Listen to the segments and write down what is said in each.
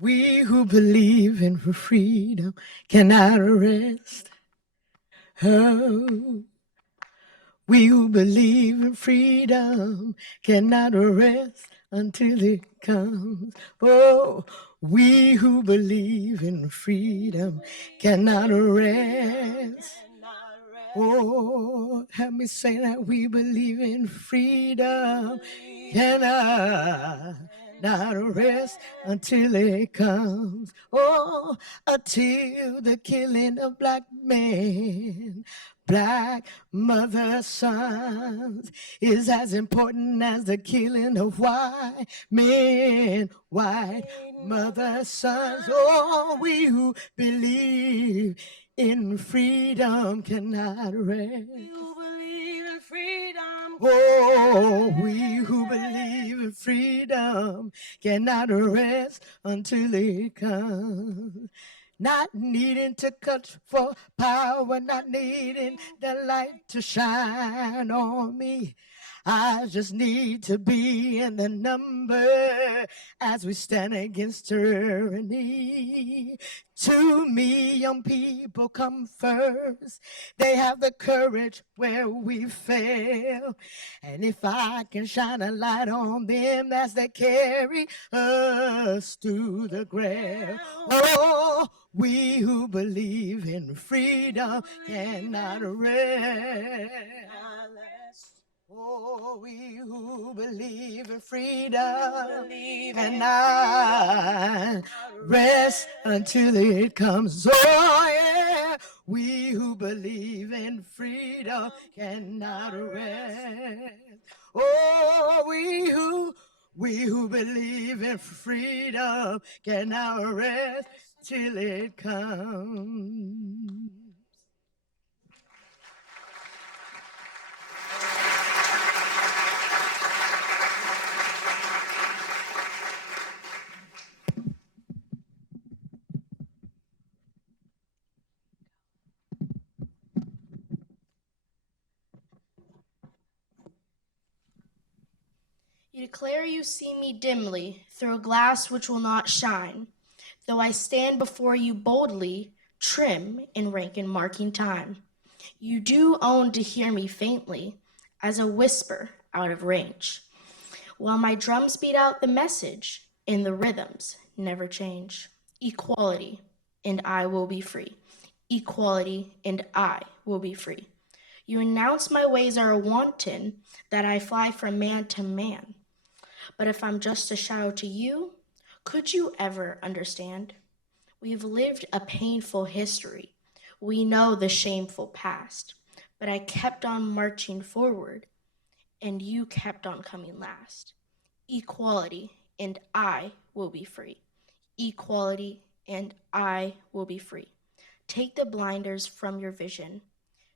We who believe in freedom cannot rest. Oh, we who believe in freedom cannot rest until it comes. Oh, we who believe in freedom cannot rest. Oh, help me say that we believe in freedom cannot not rest until it comes. Oh, until the killing of black men, black mother sons is as important as the killing of white men, white mother sons. Oh, we who believe in freedom cannot rest. We who believe in freedom. Oh, we who believe in freedom cannot rest until it comes. Not needing to cut for power, not needing the light to shine on me. I just need to be in the number as we stand against tyranny. To me, young people come first. They have the courage where we fail. And if I can shine a light on them as they carry us through the ground. Oh, we who believe in freedom cannot rest. Oh, we who believe in freedom cannot rest until it comes. Oh, yeah. We who believe in freedom cannot rest. Oh, we who believe in freedom cannot rest till it comes. You declare you see me dimly through a glass which will not shine, though I stand before you boldly, trim in rank and marking time. You do own to hear me faintly, as a whisper out of range, while my drums beat out the message, and the rhythms never change. Equality, and I will be free. Equality, and I will be free. You announce my ways are wanton, that I fly from man to man. But if I'm just a shadow to you, could you ever understand? We've lived a painful history. We know the shameful past. But I kept on marching forward, and you kept on coming last. Equality, and I will be free. Equality, and I will be free. Take the blinders from your vision.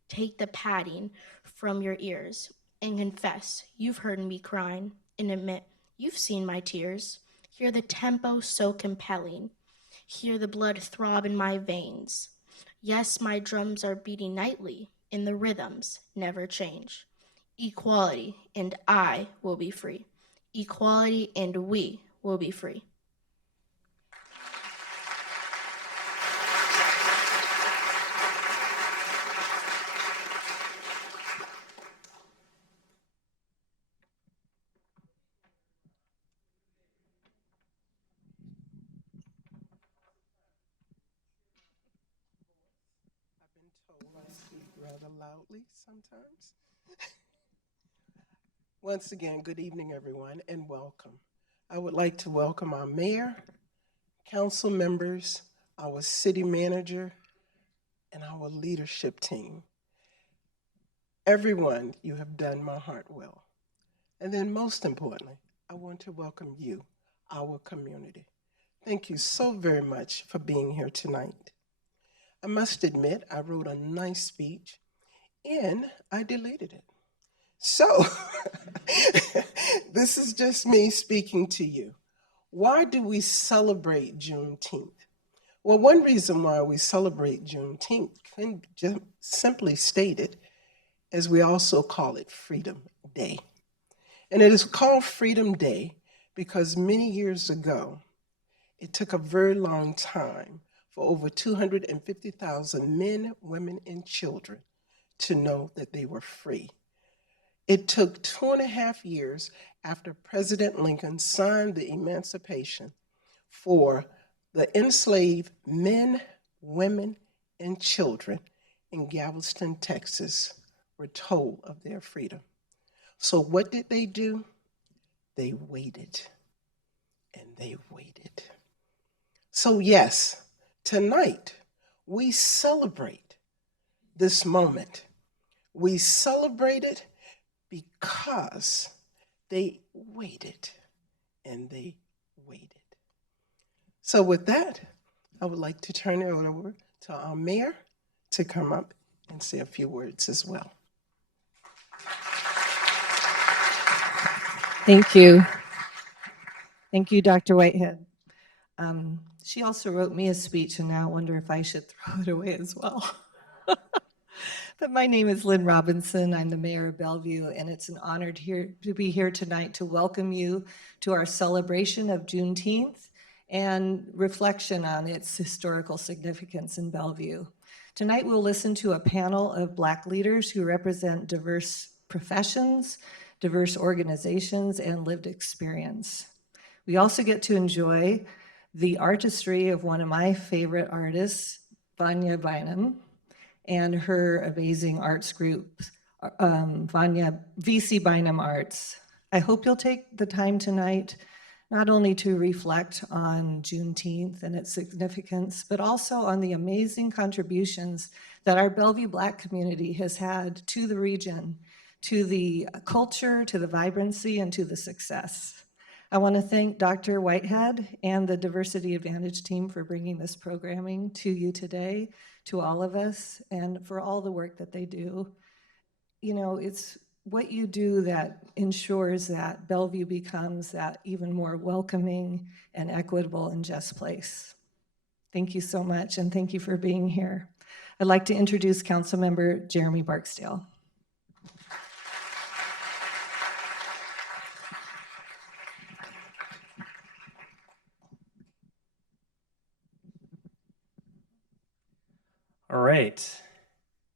Take the padding from your ears, and confess you've heard me crying, and admit you've seen my tears. Hear the tempo so compelling. Hear the blood throb in my veins. Yes, my drums are beating nightly, and the rhythms never change. Equality, and I will be free. Equality, and we will be free. I speak rather loudly sometimes. Once again, good evening, everyone, and welcome. I would like to welcome our mayor, council members, our city manager, and our leadership team. Everyone, you have done my heart well. And then, most importantly, I want to welcome you, our community. Thank you so very much for being here tonight. I must admit, I wrote a nice speech and I deleted it. So, this is just me speaking to you. Why do we celebrate Juneteenth? Well, one reason why we celebrate Juneteenth can just simply stated, as we also call it Freedom Day. And it is called Freedom Day because many years ago, It took a very long time for over 250,000 men, women, and children to know that they were free. It took 2.5 years after President Lincoln signed the Emancipation for the enslaved men, women, and children in Galveston, Texas, were told of their freedom. So what did they do? They waited and they waited. So yes, tonight we celebrate this moment. We celebrate it because they waited and they waited. So with that, I would like to turn it over to our mayor to come up and say a few words as well. Thank you. Thank you, Dr. Whitehead. She also wrote me a speech, and now I wonder if I should throw it away as well. But my name is Lynn Robinson. I'm the mayor of Bellevue, and it's an honor to be here tonight to welcome you to our celebration of Juneteenth and reflection on its historical significance in Bellevue. Tonight, we'll listen to a panel of Black leaders who represent diverse professions, diverse organizations, and lived experience. We also get to enjoy the artistry of one of my favorite artists, Vanya Bynum, and her amazing arts group, VC Bynum Arts. I hope you'll take the time tonight not only to reflect on Juneteenth and its significance, but also on the amazing contributions that our Bellevue Black community has had to the region, to the culture, to the vibrancy, and to the success. I want to thank Dr. Whitehead and the Diversity Advantage team for bringing this programming to you today, to all of us, and for all the work that they do. You know, it's what you do that ensures that Bellevue becomes that even more welcoming and equitable and just place. Thank you so much, and thank you for being here. I'd like to introduce Councilmember Jeremy Barksdale. All right,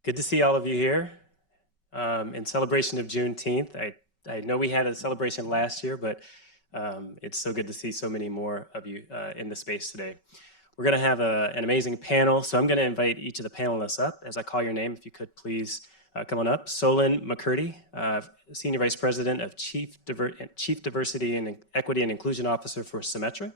good to see all of you here in celebration of Juneteenth. I know we had a celebration last year, but it's so good to see so many more of you in the space today. We're gonna have an amazing panel, so I'm gonna invite each of the panelists up. As I call your name, if you could please come on up. Solon McCurdy, Senior Vice President of Chief Diversity and Equity and Inclusion Officer for Symetra.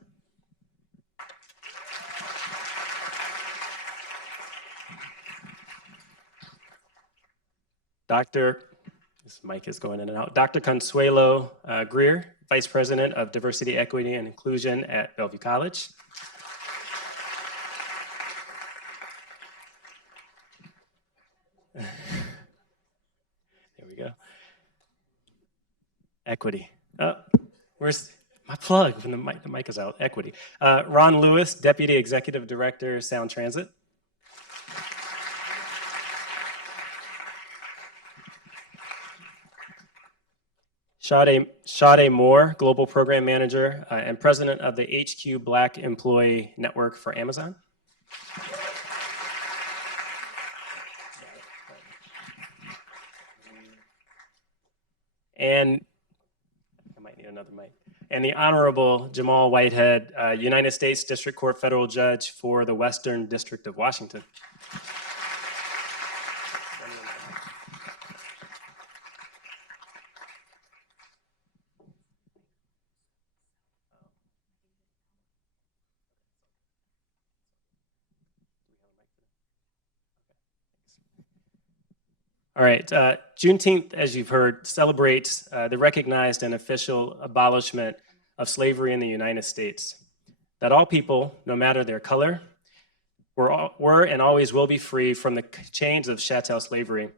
This mic is going in and out. Dr. Consuelo Greer, Vice President of Diversity, Equity, and Inclusion at Bellevue College. There we go. Equity. Where's my plug when the mic is out? Equity. Ron Lewis, Deputy Executive Director, Sound Transit. Sade Moore, Global Program Manager and President of the HQ Black Employee Network for Amazon. And I might need another mic. And the Honorable Jamal Whitehead, United States District Court Federal Judge for the Western District of Washington. All right, Juneteenth, as you've heard, celebrates the recognized and official abolishment of slavery in the United States. That all people, no matter their color, were and always will be free from the chains of chattel slavery.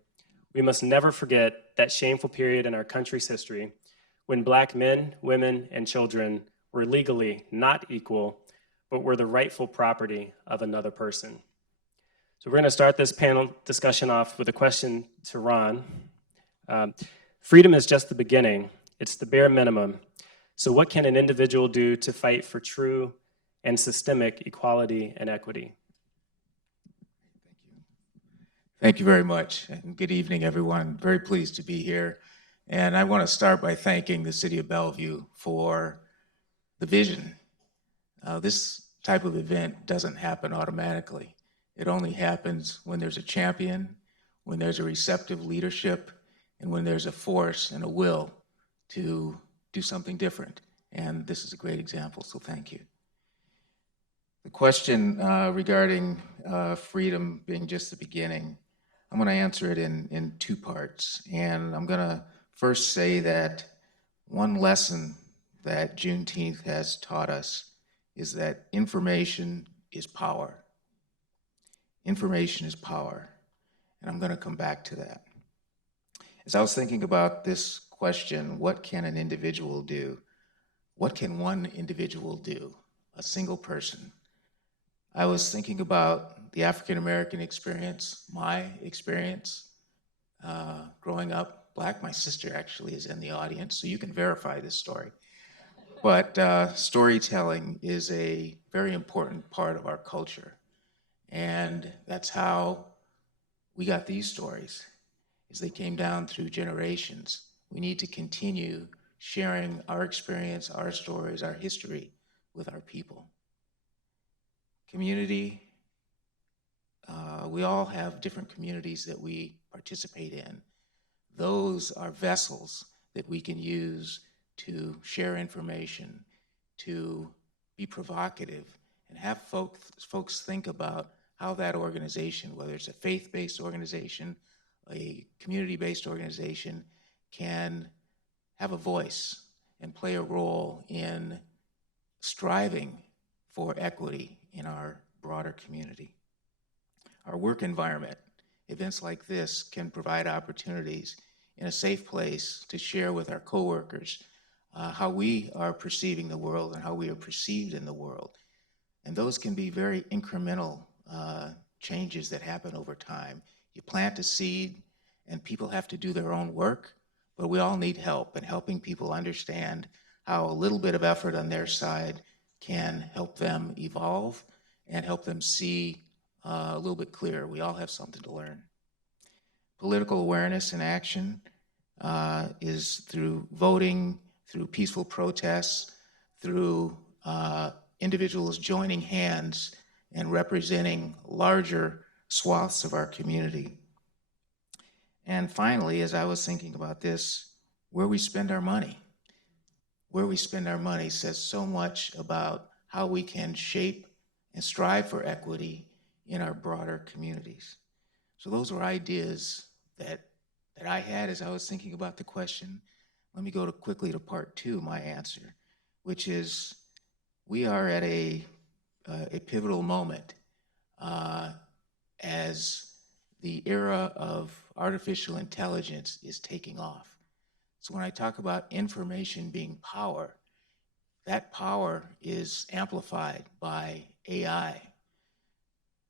We must never forget that shameful period in our country's history when Black men, women, and children were legally not equal, but were the rightful property of another person. So we're going to start this panel discussion off with a question to Ron. Freedom is just the beginning. It's the bare minimum. So what can an individual do to fight for true and systemic equality and equity. Thank you very much, and good evening, everyone. Very pleased to be here. And I want to start by thanking the City of Bellevue for the vision. This type of event doesn't happen automatically. It only happens when there's a champion, when there's a receptive leadership, and when there's a force and a will to do something different. And this is a great example, so thank you. The question regarding freedom being just the beginning, I'm going to answer it in two parts. And I'm going to first say that one lesson that Juneteenth has taught us is that information is power. Information is power. And I'm going to come back to that. As I was thinking about this question, what can an individual do? What can one individual do? A single person. I was thinking about the African American experience, my experience growing up Black. My sister actually is in the audience, so you can verify this story. But storytelling is a very important part of our culture. And that's how we got these stories, is they came down through generations. We need to continue sharing our experience, our stories, our history with our people. Community, we all have different communities that we participate in. Those are vessels that we can use to share information, to be provocative, and have folks think about how that organization, whether it's a faith-based organization, a community-based organization, can have a voice and play a role in striving for equity in our broader community. Our work environment, events like this can provide opportunities in a safe place to share with our coworkers how we are perceiving the world and how we are perceived in the world. And those can be very incremental changes that happen over time. You plant a seed and people have to do their own work, but we all need help, and helping people understand how a little bit of effort on their side can help them evolve and help them see a little bit clearer. We all have something to learn. Political awareness and action is through voting, through peaceful protests, through individuals joining hands and representing larger swaths of our community. And finally, as I was thinking about this, where we spend our money. Where we spend our money says so much about how we can shape and strive for equity in our broader communities. So those were ideas that I had as I was thinking about the question. Let me go quickly to part two, my answer, which is we are at a pivotal moment as the era of artificial intelligence is taking off. So when I talk about information being power, that power is amplified by AI.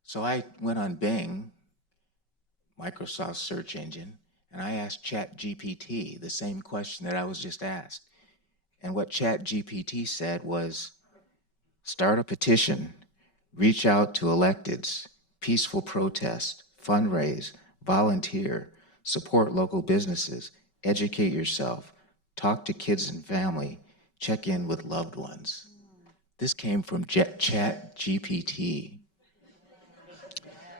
So I went on Bing, Microsoft's search engine, and I asked ChatGPT the same question that I was just asked. And what ChatGPT said was, start a petition, reach out to electeds, peaceful protest, fundraise, volunteer, support local businesses, educate yourself, talk to kids and family, check in with loved ones. This came from ChatGPT.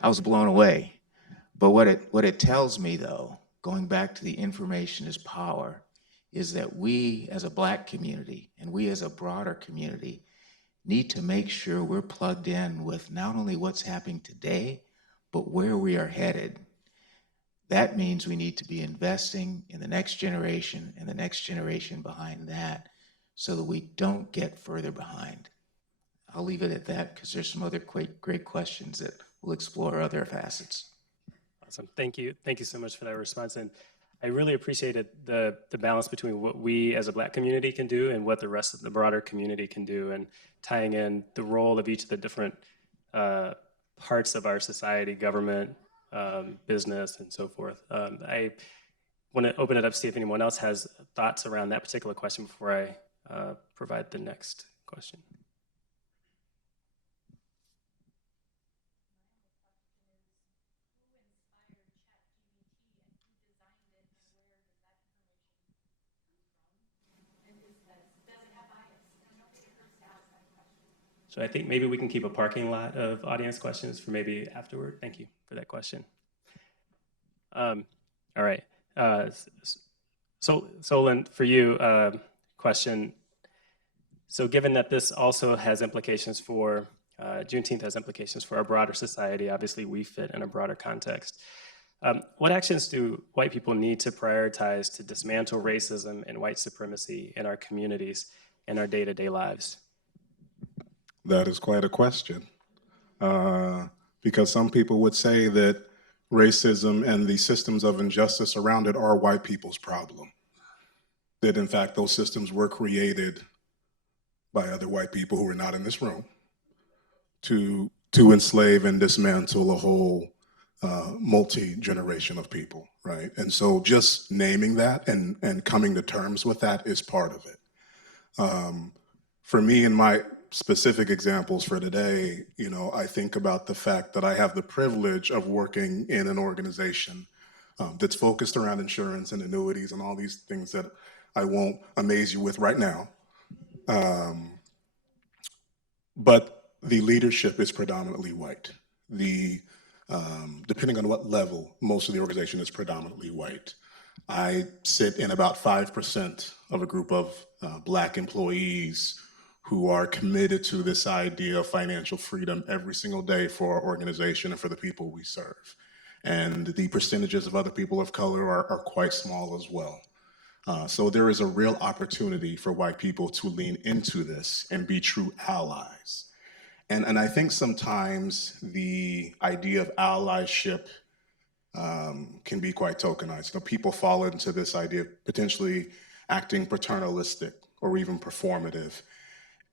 I was blown away. But what it tells me, though, going back to the information is power, is that we as a Black community and we as a broader community need to make sure we're plugged in with not only what's happening today, but where we are headed. That means we need to be investing in the next generation and the next generation behind that so that we don't get further behind. I'll leave it at that because there's some other great questions that will explore other facets. Awesome. Thank you. Thank you so much for that response. And I really appreciated the balance between what we as a Black community can do and what the rest of the broader community can do, and tying in the role of each of the different parts of our society, government, business, and so forth. I want to open it up to see if anyone else has thoughts around that particular question before I provide the next question. So I think maybe we can keep a parking lot of audience questions for maybe afterward. Thank you for that question. All right. So Solon, for you, question. So given that this also has implications for, Juneteenth has implications for our broader society, obviously we fit in a broader context. What actions do white people need to prioritize to dismantle racism and white supremacy in our communities and our day-to-day lives? That is quite a question. Because some people would say that racism and the systems of injustice around it are white people's problem. That in fact, those systems were created by other white people who are not in this room to enslave and dismantle a whole multi-generation of people, right? And so just naming that and coming to terms with that is part of it. For me, in my specific examples for today, you know, I think about the fact that I have the privilege of working in an organization that's focused around insurance and annuities and all these things that I won't amaze you with right now. But the leadership is predominantly white. Depending on what level, most of the organization is predominantly white. I sit in about 5% of a group of Black employees who are committed to this idea of financial freedom every single day for our organization and for the people we serve. And the percentages of other people of color are quite small as well. So there is a real opportunity for white people to lean into this and be true allies. And I think sometimes the idea of allyship can be quite tokenized. You know, people fall into this idea of potentially acting paternalistic or even performative.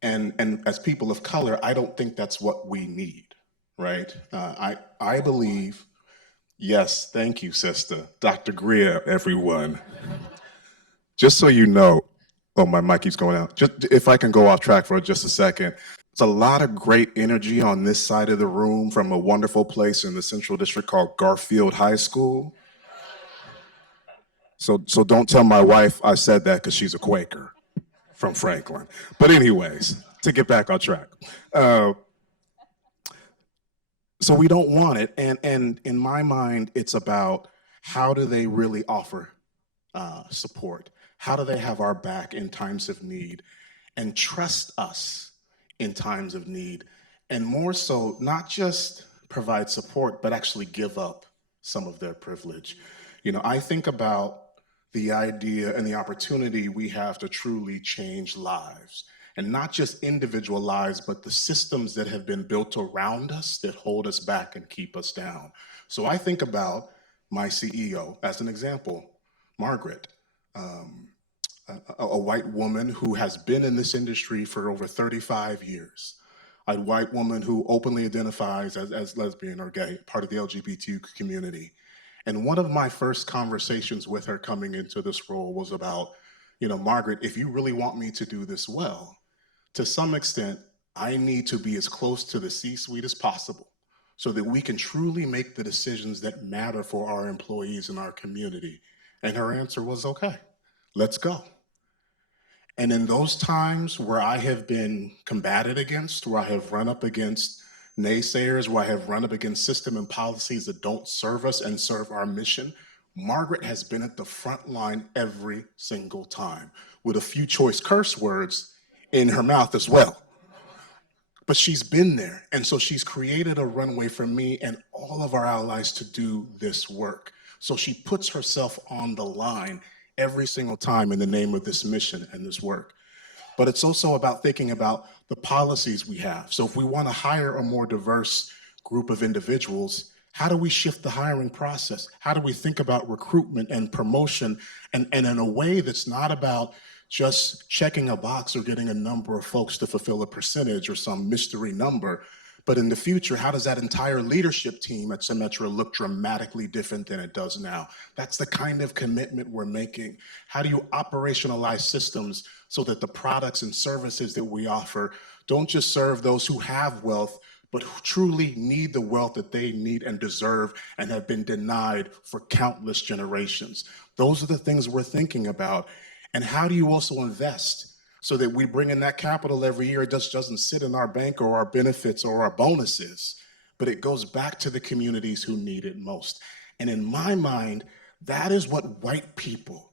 And as people of color, I don't think that's what we need, right? I believe, yes, thank you, sister, Dr. Greer, everyone. Just so you know, oh, my mic keeps going out. Just if I can go off track for just a second. It's a lot of great energy on this side of the room from a wonderful place in the Central District called Garfield High School. So don't tell my wife I said that because she's a Quaker from Franklin. But anyways, to get back on track. So we don't want it. And in my mind, it's about how do they really offer support? How do they have our back in times of need and trust us in times of need? And more so, not just provide support, but actually give up some of their privilege. You know, I think about the idea and the opportunity we have to truly change lives, and not just individual lives, but the systems that have been built around us that hold us back and keep us down. So I think about my CEO as an example, Margaret, a white woman who has been in this industry for over 35 years. A white woman who openly identifies as lesbian or gay, part of the LGBT community. And one of my first conversations with her coming into this role was about, you know, Margaret, if you really want me to do this well, to some extent, I need to be as close to the C-suite as possible so that we can truly make the decisions that matter for our employees and our community. And her answer was, okay, let's go. And in those times where I have been combated against, where I have run up against naysayers, where I have run up against system and policies that don't serve us and serve our mission, Margaret has been at the front line every single time with a few choice curse words in her mouth as well. But she's been there. And so she's created a runway for me and all of our allies to do this work. So she puts herself on the line every single time in the name of this mission and this work. But it's also about thinking about the policies we have. So if we want to hire a more diverse group of individuals, how do we shift the hiring process? How do we think about recruitment and promotion and in a way that's not about just checking a box or getting a number of folks to fulfill a percentage or some mystery number, but in the future, how does that entire leadership team at Symetra look dramatically different than it does now? That's the kind of commitment we're making. How do you operationalize systems so that the products and services that we offer don't just serve those who have wealth, but who truly need the wealth that they need and deserve and have been denied for countless generations? Those are the things we're thinking about. And how do you also invest so that we bring in that capital every year. It just doesn't sit in our bank or our benefits or our bonuses, but it goes back to the communities who need it most. And in my mind, that is what white people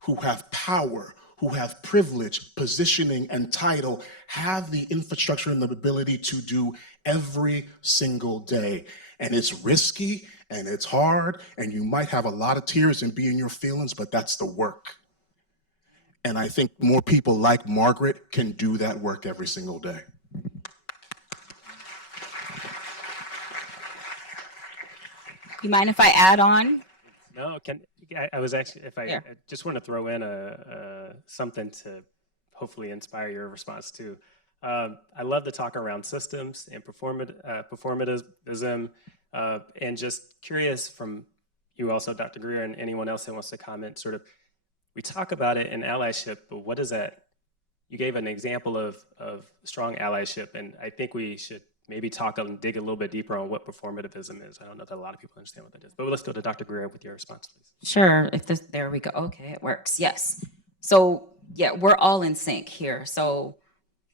who have power, who have privilege, positioning, and title have the infrastructure and the ability to do every single day. And it's risky and it's hard, and you might have a lot of tears and be in your feelings, but that's the work. And I think more people like Margaret can do that work every single day. You mind if I add on? No, I was actually, if I Yeah. just want to throw in something to hopefully inspire your response too. I love the talk around systems and performatism, and just curious from you also, Dr. Greer, and anyone else that wants to comment, sort of, we talk about it in allyship, but what is that? You gave an example of strong allyship, and I think we should maybe talk and dig a little bit deeper on what performativism is. I don't know that a lot of people understand what that is, but let's go to Dr. Greer with your response, please. Sure. There we go. Okay, it works. Yes. So yeah, we're all in sync here. So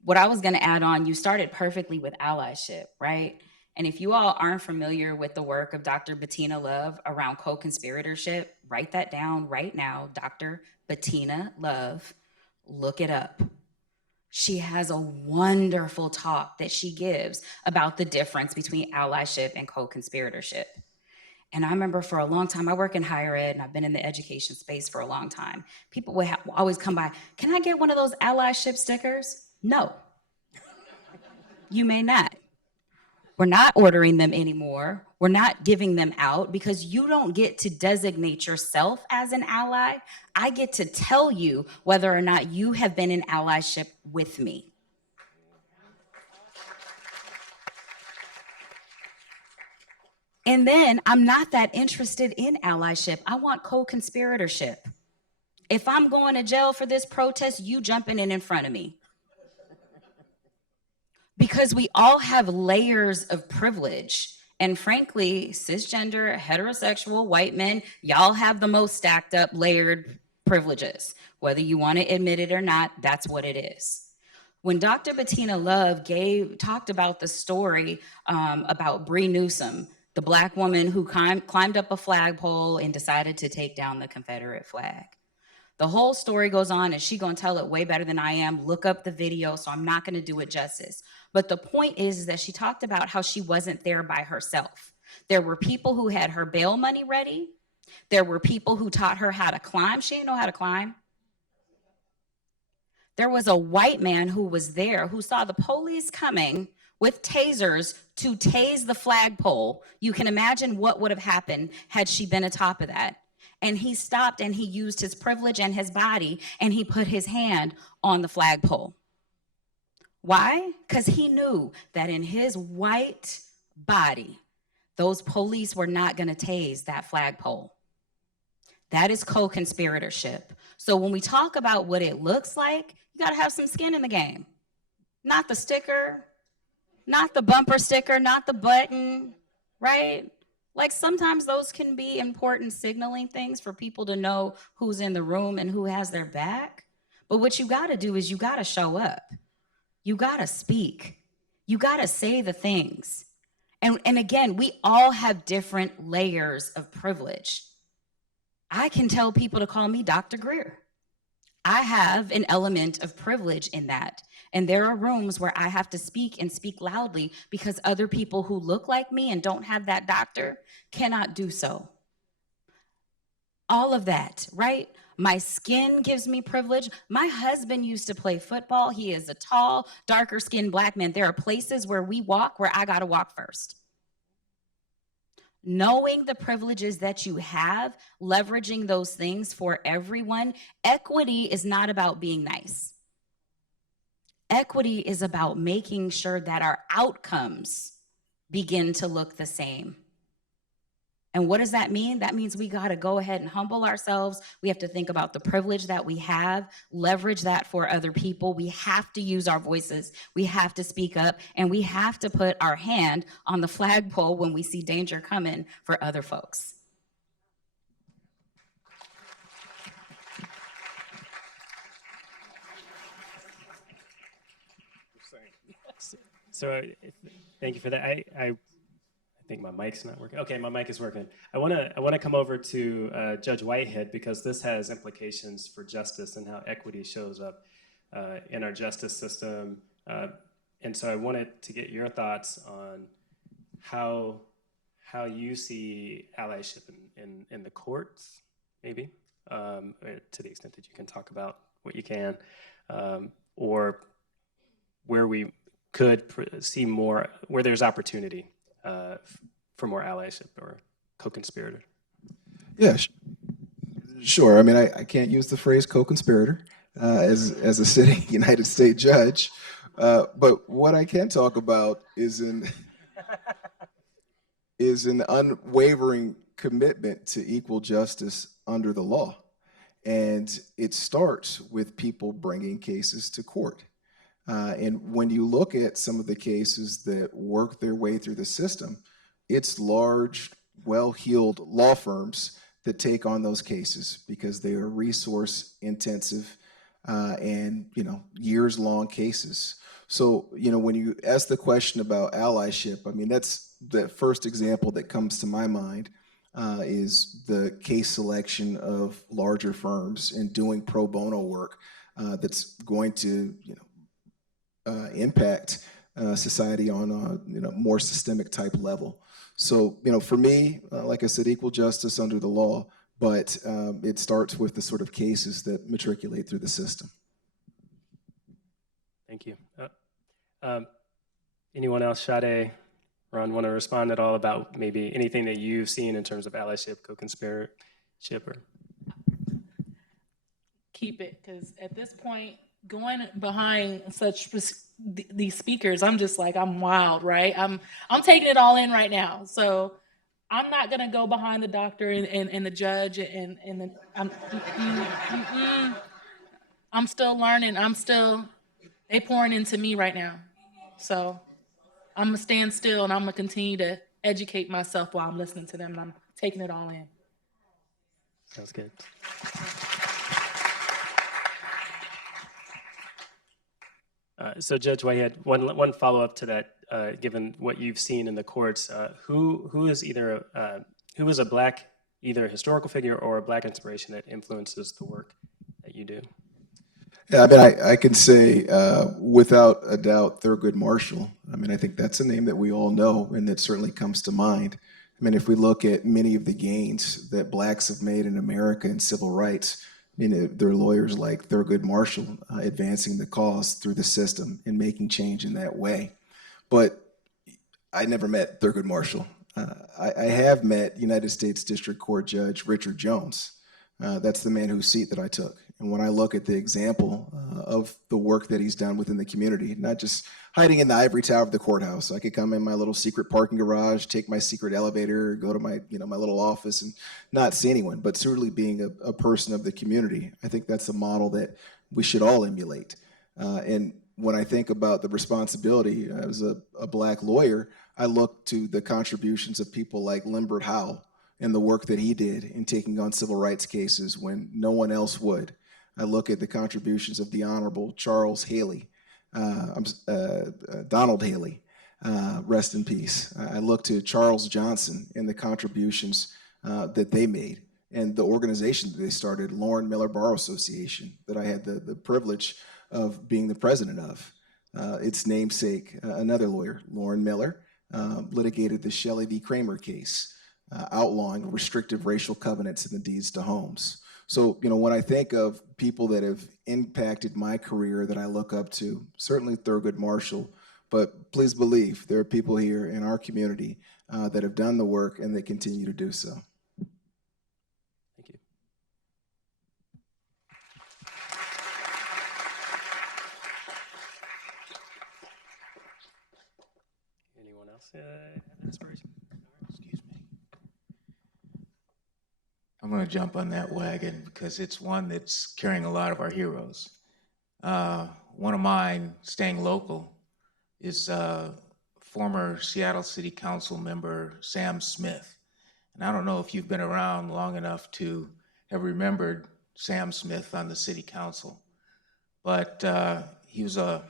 what I was going to add on, you started perfectly with allyship, right? And if you all aren't familiar with the work of Dr. Bettina Love around co-conspiratorship, write that down right now. Dr. Bettina Love, look it up. She has a wonderful talk that she gives about the difference between allyship and co-conspiratorship. And I remember for a long time, I work in higher ed and I've been in the education space for a long time. People would always come by, can I get one of those allyship stickers? No, you may not. We're not ordering them anymore. We're not giving them out because you don't get to designate yourself as an ally. I get to tell you whether or not you have been in allyship with me. And then I'm not that interested in allyship. I want co-conspiratorship. If I'm going to jail for this protest, you jumping in front of me. Because we all have layers of privilege. And frankly, cisgender, heterosexual, white men, y'all have the most stacked up layered privileges. Whether you want to admit it or not, that's what it is. When Dr. Bettina Love talked about the story about Bree Newsom, the Black woman who climbed up a flagpole and decided to take down the Confederate flag. The whole story goes on, and she's going to tell it way better than I am. Look up the video, so I'm not going to do it justice. But the point is that she talked about how she wasn't there by herself. There were people who had her bail money ready. There were people who taught her how to climb. She didn't know how to climb. There was a white man who was there who saw the police coming with tasers to tase the flagpole. You can imagine what would have happened had she been atop of that. And he stopped and he used his privilege and his body and he put his hand on the flagpole. Why? Because he knew that in his white body, those police were not going to tase that flagpole. That is co-conspiratorship. So when we talk about what it looks like, you got to have some skin in the game. Not the sticker, not the bumper sticker, not the button, right? Like sometimes those can be important signaling things for people to know who's in the room and who has their back. But what you got to do is you got to show up. You got to speak. You got to say the things. And again, we all have different layers of privilege. I can tell people to call me Dr. Greer. I have an element of privilege in that. And there are rooms where I have to speak and speak loudly because other people who look like me and don't have that doctor cannot do so. All of that, right? My skin gives me privilege. My husband used to play football. He is a tall, darker skinned Black man. There are places where we walk where I got to walk first. Knowing the privileges that you have, leveraging those things for everyone. Equity is not about being nice. Equity is about making sure that our outcomes begin to look the same. And what does that mean? That means we got to go ahead and humble ourselves. We have to think about the privilege that we have, leverage that for other people. We have to use our voices. We have to speak up, and we have to put our hand on the flagpole when we see danger coming for other folks. So thank you for that. I think my mic's not working. Okay, my mic is working. I want to come over to Judge Whitehead, because this has implications for justice and how equity shows up in our justice system. And so I wanted to get your thoughts on how you see allyship in the courts, maybe, to the extent that you can talk about what you can, or where we could see more, where there's opportunity for more allyship or co-conspirator. Yeah, sure. I mean, I can't use the phrase co-conspirator as a sitting United States judge, but what I can talk about is an unwavering commitment to equal justice under the law, and it starts with people bringing cases to court. And when you look at some of the cases that work their way through the system, it's large, well-heeled law firms that take on those cases because they are resource intensive and years-long cases. So when you ask the question about allyship, I mean, that's the first example that comes to my mind is the case selection of larger firms and doing pro bono work that's going to impact society on a more systemic type level. So for me, like I said, equal justice under the law, but it starts with the sort of cases that matriculate through the system. Thank you. Anyone else, Sade, Ron, want to respond at all about maybe anything that you've seen in terms of allyship, co-conspiratorship, or? Keep it, because at this point, going behind such these speakers, I'm just like, I'm wild, right? I'm taking it all in right now. So I'm not gonna go behind the doctor and the judge and I'm still learning. They pouring into me right now. So I'm gonna stand still and I'm gonna continue to educate myself while I'm listening to them, and I'm taking it all in. Sounds good. So Judge Whitehead, one follow-up to that, given what you've seen in the courts, who is a Black, either historical figure or a Black inspiration that influences the work that you do? Yeah, I mean, I can say without a doubt, Thurgood Marshall. I mean, I think that's a name that we all know and that certainly comes to mind. I mean, if we look at many of the gains that Blacks have made in America in civil rights, there are lawyers like Thurgood Marshall advancing the cause through the system and making change in that way. But I never met Thurgood Marshall. I have met United States District Court Judge Richard Jones. That's the man whose seat that I took. And when I look at the example of the work that he's done within the community, not just hiding in the ivory tower of the courthouse. I could come in my little secret parking garage, take my secret elevator, go to my my little office and not see anyone, but certainly being a person of the community. I think that's a model that we should all emulate. And when I think about the responsibility as a Black lawyer, I look to the contributions of people like Limbert Howell and the work that he did in taking on civil rights cases when no one else would. I look at the contributions of the Honorable Charles Haley, Donald Haley, rest in peace. I look to Charles Johnson and the contributions that they made and the organization that they started, Lauren Miller Bar Association, that I had the privilege of being the president of. Its namesake, another lawyer, Lauren Miller, litigated the Shelley v. Kramer case, outlawing restrictive racial covenants in the deeds to homes. So, when I think of people that have impacted my career that I look up to, certainly Thurgood Marshall, but please believe there are people here in our community that have done the work and that continue to do so. Thank you. Anyone else have inspiration? Excuse me. I'm going to jump on that wagon because it's one that's carrying a lot of our heroes. One of mine, staying local, is former Seattle City Council member Sam Smith. And I don't know if you've been around long enough to have remembered Sam Smith on the City Council, but he was a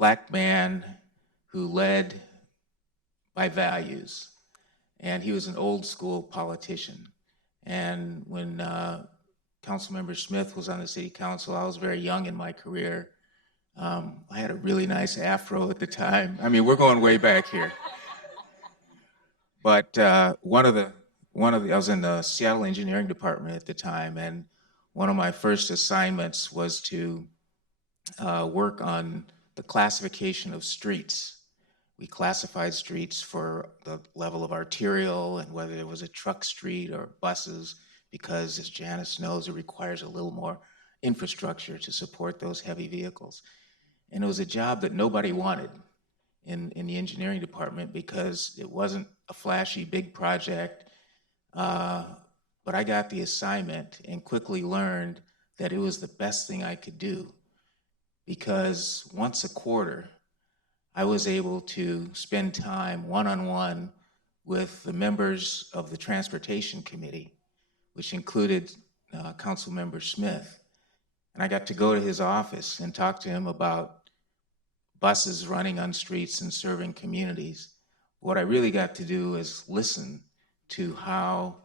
black man who led by values. And he was an old school politician. And when Councilmember Smith was on the city council, I was very young in my career. I had a really nice afro at the time. I mean, we're going way back here. But I was in the Seattle engineering department at the time, and one of my first assignments was to work on the classification of streets. We classified streets for the level of arterial and whether it was a truck street or buses, because as Janice knows, it requires a little more infrastructure to support those heavy vehicles. And it was a job that nobody wanted in the engineering department because it wasn't a flashy big project. But I got the assignment and quickly learned that it was the best thing I could do, because once a quarter, I was able to spend time one-on-one with the members of the Transportation Committee, which included Councilmember Smith. And I got to go to his office and talk to him about buses running on streets and serving communities. What I really got to do is listen to how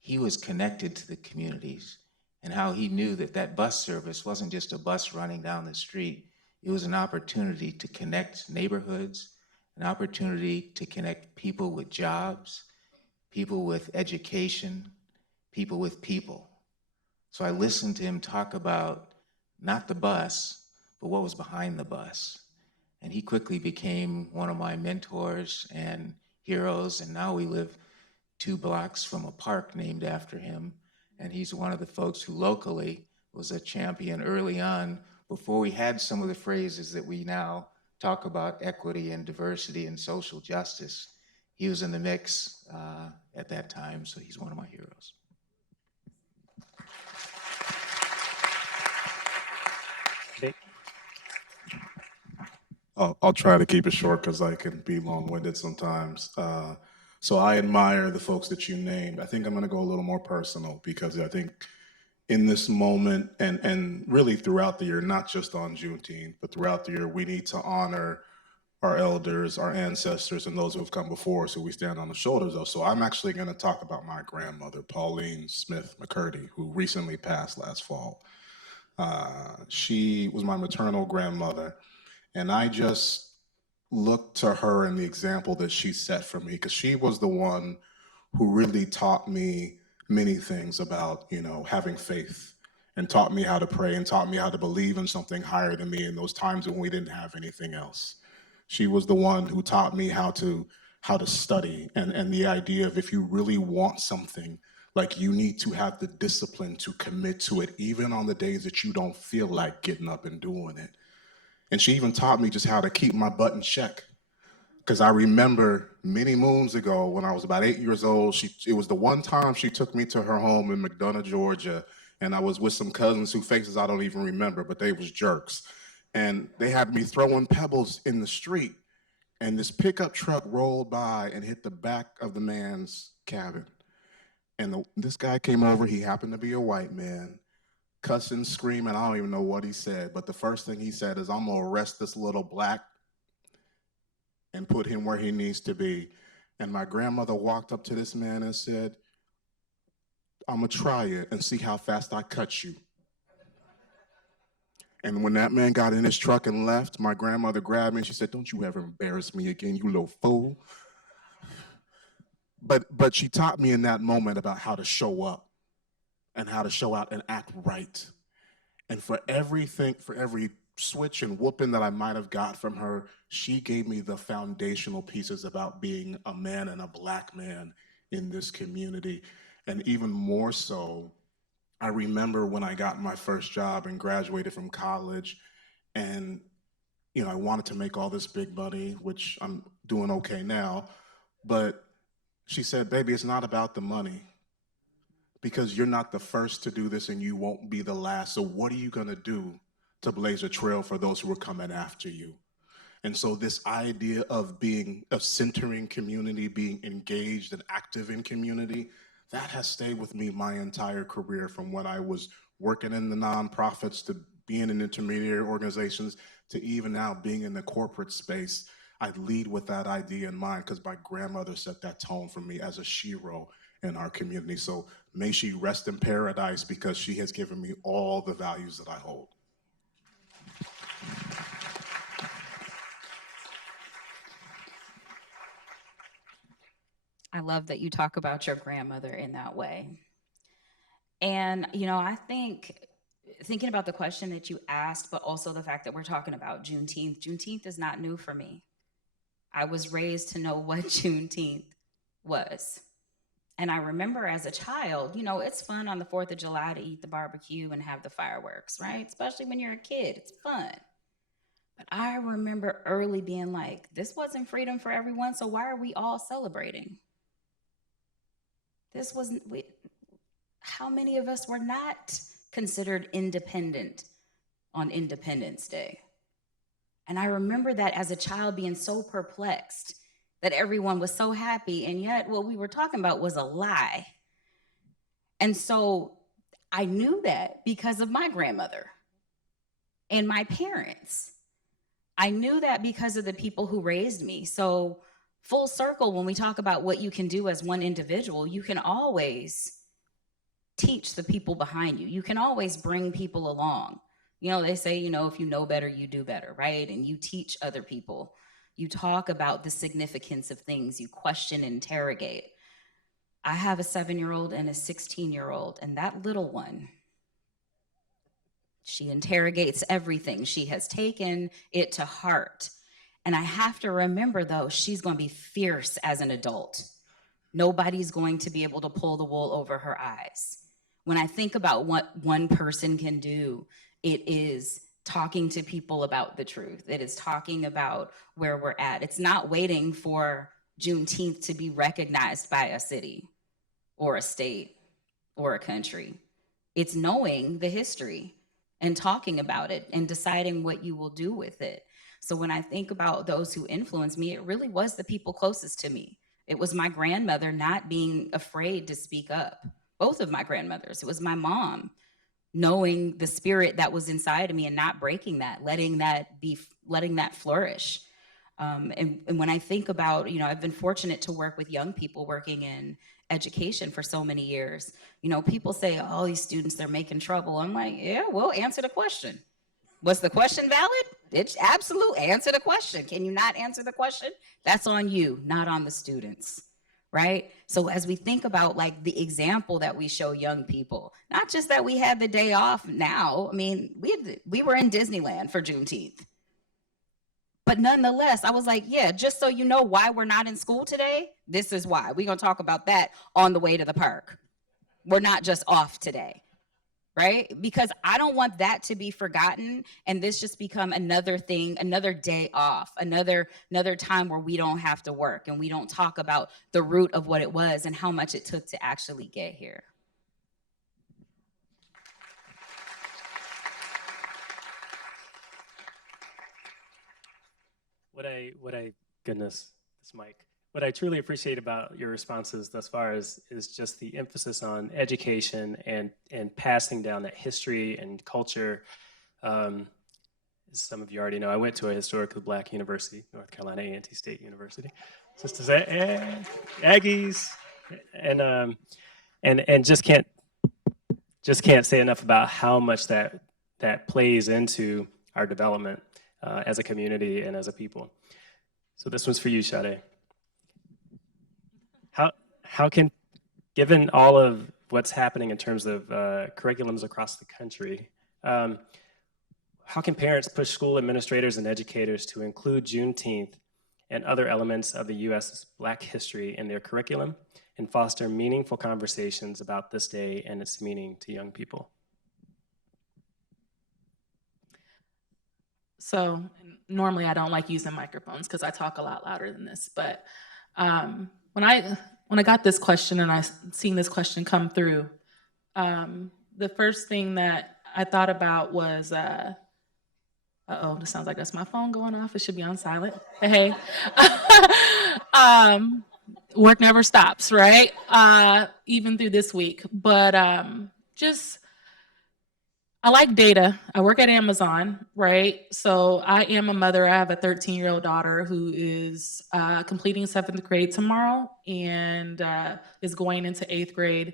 he was connected to the communities and how he knew that that bus service wasn't just a bus running down the street. It was an opportunity to connect neighborhoods, an opportunity to connect people with jobs, people with education, people with people. So I listened to him talk about not the bus, but what was behind the bus. And he quickly became one of my mentors and heroes. And now we live 2 blocks from a park named after him. And he's one of the folks who locally was a champion early on, before we had some of the phrases that we now talk about, equity and diversity and social justice. He was in the mix at that time, so he's one of my heroes. I'll try to keep it short because I can be long-winded sometimes. So I admire the folks that you named. I think I'm going to go a little more personal, because I think in this moment and really throughout the year, not just on Juneteenth, but throughout the year, we need to honor our elders, our ancestors, and those who have come before us, who we stand on the shoulders of. So I'm actually going to talk about my grandmother, Pauline Smith McCurdy, who recently passed last fall. She was my maternal grandmother, and I just looked to her and the example that she set for me, because she was the one who really taught me many things about, having faith, and taught me how to pray, and taught me how to believe in something higher than me in those times when we didn't have anything else. She was the one who taught me how to study, and the idea of, if you really want something, like, you need to have the discipline to commit to it, even on the days that you don't feel like getting up and doing it. And she even taught me just how to keep my butt in check. Because I remember many moons ago, when I was about 8 years old, it was the one time she took me to her home in McDonough, Georgia, and I was with some cousins whose faces I don't even remember, but they was jerks. And they had me throwing pebbles in the street, and this pickup truck rolled by and hit the back of the man's cabin. And this guy came over, he happened to be a white man, cussing, screaming, I don't even know what he said, but the first thing he said is, I'm gonna arrest this little black and put him where he needs to be. And my grandmother walked up to this man and said, I'm gonna try it and see how fast I cut you. And when that man got in his truck and left, my grandmother grabbed me and she said, don't you ever embarrass me again, you little fool. But she taught me in that moment about how to show up and how to show out and act right. And for every switch and whooping that I might have got from her, she gave me the foundational pieces about being a man and a black man in this community. And even more so, I remember when I got my first job and graduated from college, and I wanted to make all this big money, which I'm doing okay now, but she said, baby, it's not about the money, because you're not the first to do this and you won't be the last. So what are you gonna do to blaze a trail for those who are coming after you? And so this idea of centering community, being engaged and active in community, that has stayed with me my entire career, from when I was working in the nonprofits to being in intermediary organizations. to even now being in the corporate space, I lead with that idea in mind because my grandmother set that tone for me as a shero in our community. So may she rest in paradise because she has given me all the values that I hold. I love that you talk about your grandmother in that way. And, you know, I think thinking about the question that you asked, but also the fact that we're talking about Juneteenth, Juneteenth is not new for me. I was raised to know what Juneteenth was. And I remember as a child, you know, it's fun on the 4th of July to eat the barbecue and have the fireworks, right? Especially when you're a kid, it's fun. But I remember early being like, this wasn't freedom for everyone, so why are we all celebrating? This wasn't, how many of us were not considered independent on Independence Day? And I remember that as a child being so perplexed that everyone was so happy, and yet what we were talking about was a lie. And so I knew that because of my grandmother and my parents. I knew that because of the people who raised me. So full circle, when we talk about what you can do as one individual, you can always teach the people behind you. You can always bring people along. You know, they say, you know, if you know better, you do better, right? And you teach other people. You talk about the significance of things. You question and interrogate. I have a 7-year-old and a 16-year-old, and that little one, she interrogates everything. She has taken it to heart. And I have to remember, though, she's going to be fierce as an adult. Nobody's going to be able to pull the wool over her eyes. When I think about what one person can do, it is talking to people about the truth. It is talking about where we're at. It's not waiting for Juneteenth to be recognized by a city or a state or a country. It's knowing the history and talking about it and deciding what you will do with it. So when I think about those who influenced me, it really was the people closest to me. It was my grandmother not being afraid to speak up. Both of my grandmothers. It was my mom knowing the spirit that was inside of me and not breaking that, letting that flourish. And when I think about, you know, I've been fortunate to work with young people working in education for so many years. You know, people say, oh, these students, they're making trouble. I'm like, yeah, well, answer the question. Was the question valid? It's absolute. Answer the question. Can you not answer the question? That's on you, not on the students, right? So as we think about like the example that we show young people, not just that we had the day off now. I mean, we were in Disneyland for Juneteenth. But nonetheless, I was like, yeah, just so you know why we're not in school today, this is why. We're going to talk about that on the way to the park. We're not just off today, right? Because I don't want that to be forgotten and this just become another thing, another day off, another time where we don't have to work and we don't talk about the root of what it was and how much it took to actually get here. Goodness, this mic. What I truly appreciate about your responses thus far is just the emphasis on education and passing down that history and culture. As some of you already know, I went to a historically Black university, North Carolina A&T State University. Just to say, Aggies, and just can't say enough about how much that plays into our development as a community and as a people. So this one's for you, Sade. How can, given all of what's happening in terms of curriculums across the country, how can parents push school administrators and educators to include Juneteenth and other elements of the U.S. Black history in their curriculum and foster meaningful conversations about this day and its meaning to young people? So normally I don't like using microphones because I talk a lot louder than this, but when I got this question and I seen this question come through, the first thing that I thought about was, uh-oh, this sounds like that's my phone going off. It should be on silent. But hey, work never stops, right? Even through this week. But I like data. I work at Amazon, right? So I am a mother. I have a 13-year-old daughter who is completing 7th grade tomorrow and is going into 8th grade.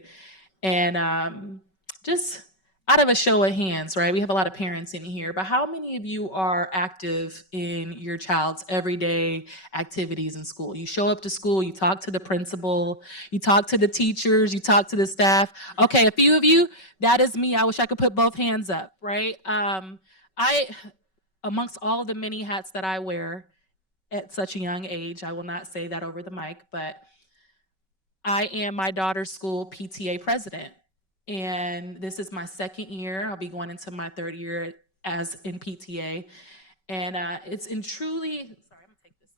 And just out of a show of hands, right? We have a lot of parents in here, but how many of you are active in your child's everyday activities in school? You show up to school, you talk to the principal, you talk to the teachers, you talk to the staff. Okay, a few of you, that is me. I wish I could put both hands up, right? Amongst all the many hats that I wear at such a young age, I will not say that over the mic, but I am my daughter's school PTA president. And this is my 2nd year. I'll be going into my 3rd year as in PTA. And it's in truly, sorry, I'm gonna take this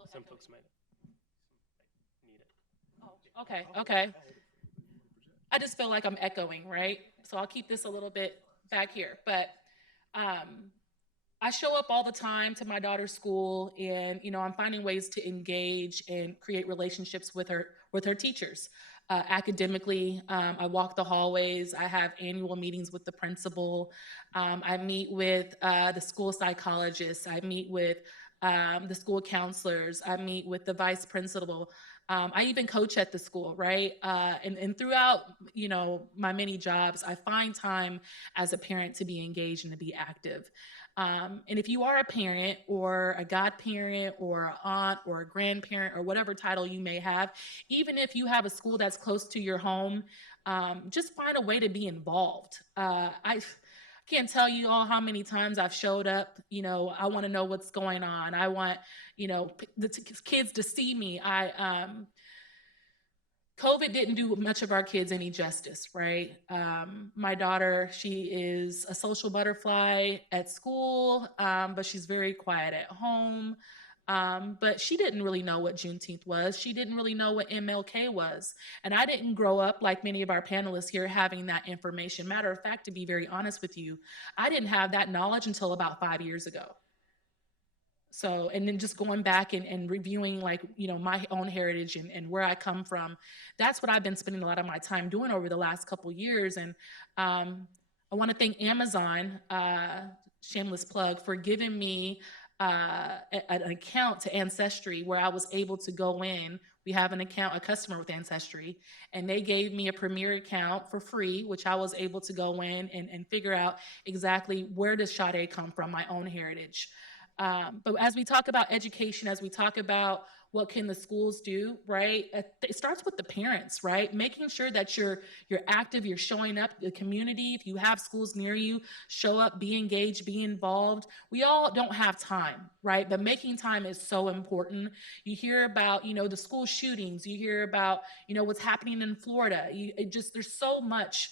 off. Some folks might need it. Oh, okay. I just feel like I'm echoing, right? So I'll keep this a little bit back here. But I show up all the time to my daughter's school, and I'm finding ways to engage and create relationships with her teachers. Academically, I walk the hallways. I have annual meetings with the principal. I meet with the school psychologist. I meet with the school counselors. I meet with the vice principal. I even coach at the school, right? And throughout, my many jobs, I find time as a parent to be engaged and to be active. And if you are a parent or a godparent or an aunt or a grandparent or whatever title you may have, even if you have a school that's close to your home, just find a way to be involved. I can't tell you all how many times I've showed up. I want to know what's going on. I want, the kids to see me. COVID didn't do much of our kids any justice, right? My daughter, she is a social butterfly at school, but she's very quiet at home. But she didn't really know what Juneteenth was. She didn't really know what MLK was. And I didn't grow up like many of our panelists here having that information. Matter of fact, to be very honest with you, I didn't have that knowledge until about 5 years ago. So, and then just going back and reviewing my own heritage and where I come from, that's what I've been spending a lot of my time doing over the last couple years. And I want to thank Amazon, shameless plug, for giving me an account to Ancestry where I was able to go in. We have a customer with Ancestry, and they gave me a premier account for free, which I was able to go in and figure out exactly where does Sade come from, my own heritage. But as we talk about education, as we talk about what can the schools do, right? It starts with the parents, right? Making sure that you're active, you're showing up, the community. If you have schools near you, show up, be engaged, be involved. We all don't have time, right? But making time is so important. You hear about, the school shootings. You hear about, what's happening in Florida. There's so much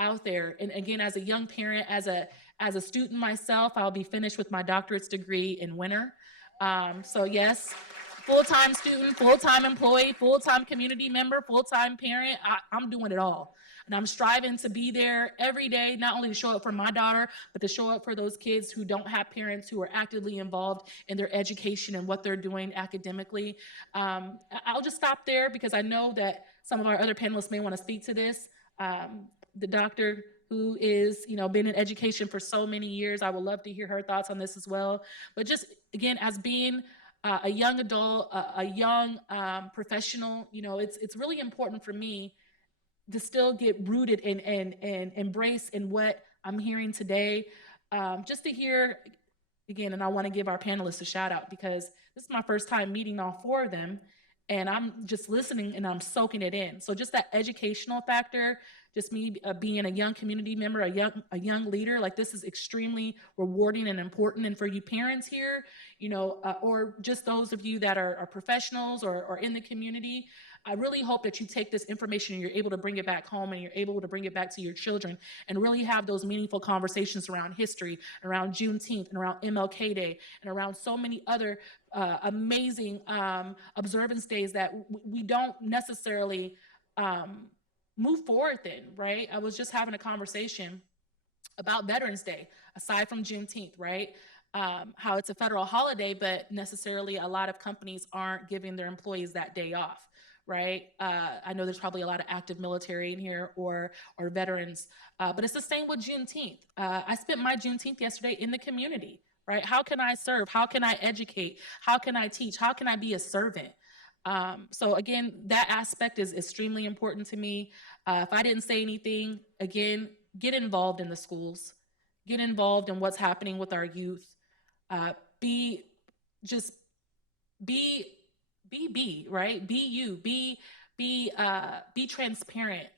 out there. And again, as a young parent, as a student myself, I'll be finished with my doctorate's degree in winter. So yes, full-time student, full-time employee, full-time community member, full-time parent. I'm doing it all. And I'm striving to be there every day, not only to show up for my daughter, but to show up for those kids who don't have parents who are actively involved in their education and what they're doing academically. I'll just stop there because I know that some of our other panelists may want to speak to this. The doctor who is, been in education for so many years, I would love to hear her thoughts on this as well. But just, again, as being a young adult, a young professional, it's really important for me to still get rooted and embrace in what I'm hearing today. Just to hear, again, and I want to give our panelists a shout out because this is my first time meeting all 4 of them, and I'm just listening and I'm soaking it in. So just that educational factor, just me being a young community member, a young leader, like this is extremely rewarding and important. And for you parents here, or just those of you that are professionals or in the community, I really hope that you take this information and you're able to bring it back home and you're able to bring it back to your children and really have those meaningful conversations around history, around Juneteenth and around MLK Day and around so many other amazing observance days that we don't necessarily move forward in, right? I was just having a conversation about Veterans Day, aside from Juneteenth, right? How it's a federal holiday, but necessarily a lot of companies aren't giving their employees that day off, right? I know there's probably a lot of active military in here or veterans, but it's the same with Juneteenth. I spent my Juneteenth yesterday in the community, right? How can I serve? How can I educate? How can I teach? How can I be a servant? So again, that aspect is extremely important to me. If I didn't say anything, again, get involved in the schools, get involved in what's happening with our youth. Be right? Be you, be transparent.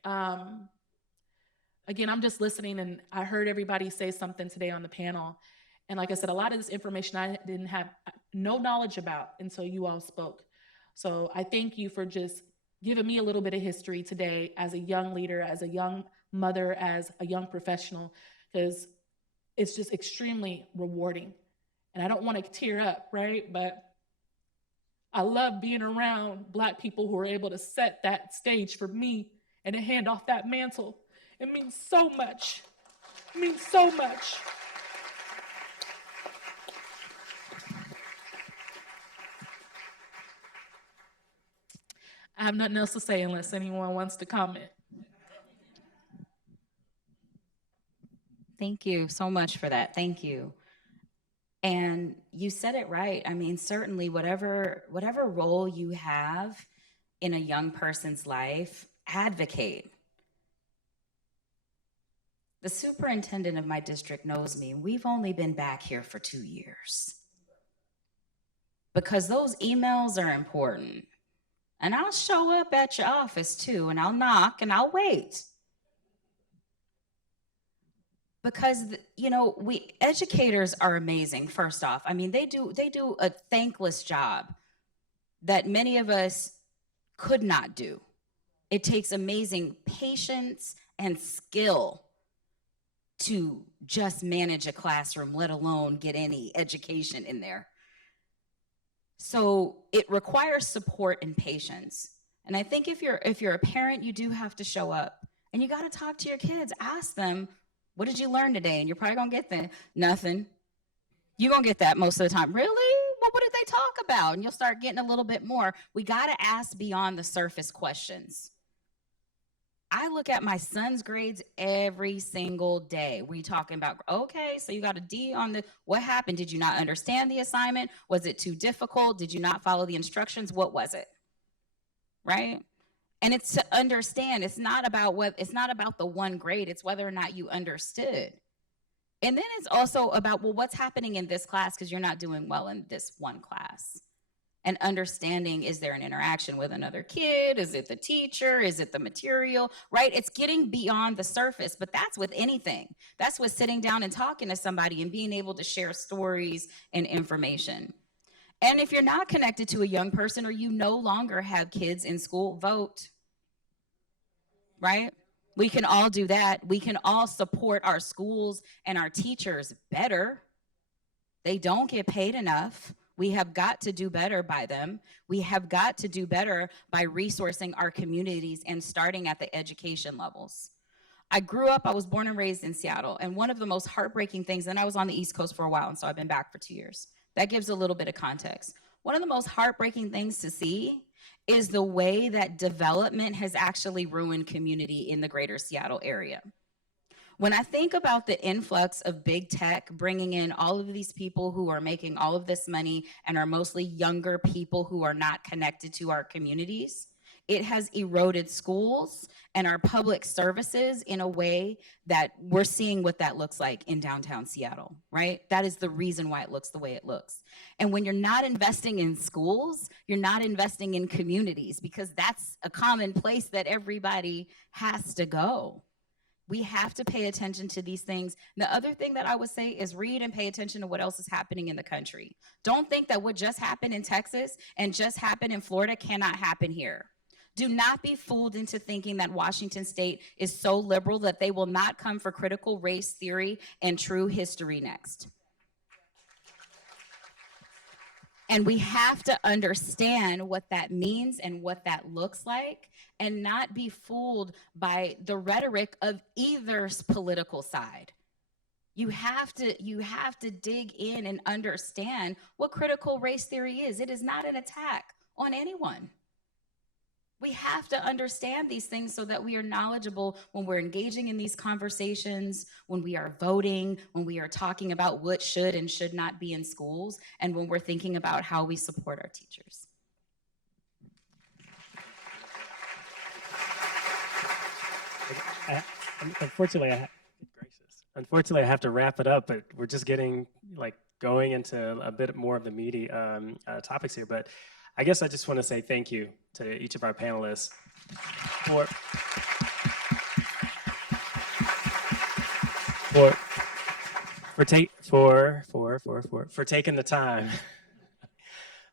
Again, I'm just listening, and I heard everybody say something today on the panel. And like I said, a lot of this information I didn't have no knowledge about until you all spoke. So I thank you for just giving me a little bit of history today as a young leader, as a young mother, as a young professional, because it's just extremely rewarding. And I don't want to tear up, right? But I love being around Black people who are able to set that stage for me and to hand off that mantle. It means so much. It means so much. I have nothing else to say unless anyone wants to comment. Thank you so much for that. Thank you. And you said it right. I mean, certainly whatever role you have in a young person's life, advocate. The superintendent of my district knows me. We've only been back here for 2 years because those emails are important. And I'll show up at your office too, and I'll knock and I'll wait. Because, you know, we educators are amazing, first off. I mean, they do a thankless job that many of us could not do. It takes amazing patience and skill to just manage a classroom, let alone get any education in there. So it requires support and patience. And I think if you're a parent, you do have to show up, and you got to talk to your kids. Ask them, what did you learn today? And you're probably gonna get that, nothing. You're gonna get that most of the time. Really? Well, what did they talk about? And you'll start getting a little bit more. We gotta ask beyond the surface questions. I look at my son's grades every single day. We talking about, okay, so you got a D on the, what happened? Did you not understand the assignment? Was it too difficult? Did you not follow the instructions? What was it? Right? And it's to understand, it's not about the one grade, it's whether or not you understood. And then it's also about, well, what's happening in this class because you're not doing well in this one class. And understanding, is there an interaction with another kid? Is it the teacher? Is it the material, right? It's getting beyond the surface, but that's with anything. That's with sitting down and talking to somebody and being able to share stories and information. And if you're not connected to a young person or you no longer have kids in school, vote, right? We can all do that. We can all support our schools and our teachers better. They don't get paid enough. We have got to do better by them. We have got to do better by resourcing our communities and starting at the education levels. I was born and raised in Seattle, and one of the most heartbreaking things, and I was on the East Coast for a while, and so I've been back for 2 years. That gives a little bit of context. One of the most heartbreaking things to see is the way that development has actually ruined community in the greater Seattle area. When I think about the influx of big tech bringing in all of these people who are making all of this money and are mostly younger people who are not connected to our communities, it has eroded schools and our public services in a way that we're seeing what that looks like in downtown Seattle, right? That is the reason why it looks the way it looks. And when you're not investing in schools, you're not investing in communities, because that's a common place that everybody has to go. We have to pay attention to these things. The other thing that I would say is read and pay attention to what else is happening in the country. Don't think that what just happened in Texas and just happened in Florida cannot happen here. Do not be fooled into thinking that Washington State is so liberal that they will not come for critical race theory and true history next. And we have to understand what that means and what that looks like, and not be fooled by the rhetoric of either political side. You have to dig in and understand what critical race theory is. It is not an attack on anyone. We have to understand these things so that we are knowledgeable when we're engaging in these conversations, when we are voting, when we are talking about what should and should not be in schools, and when we're thinking about how we support our teachers. Unfortunately, I have to wrap it up, but we're just getting going into a bit more of the meaty topics here. But I guess I just want to say thank you to each of our panelists for taking the time.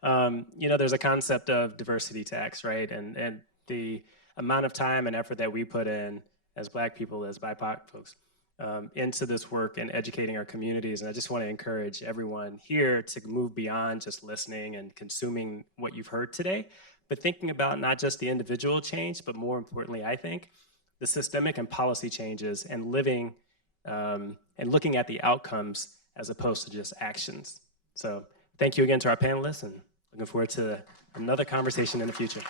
There's a concept of diversity tax, right? And the amount of time and effort that we put in as Black people, as BIPOC folks, into this work and educating our communities. And I just want to encourage everyone here to move beyond just listening and consuming what you've heard today, but thinking about not just the individual change, but more importantly, I think, the systemic and policy changes and living and looking at the outcomes as opposed to just actions. So thank you again to our panelists, and looking forward to another conversation in the future.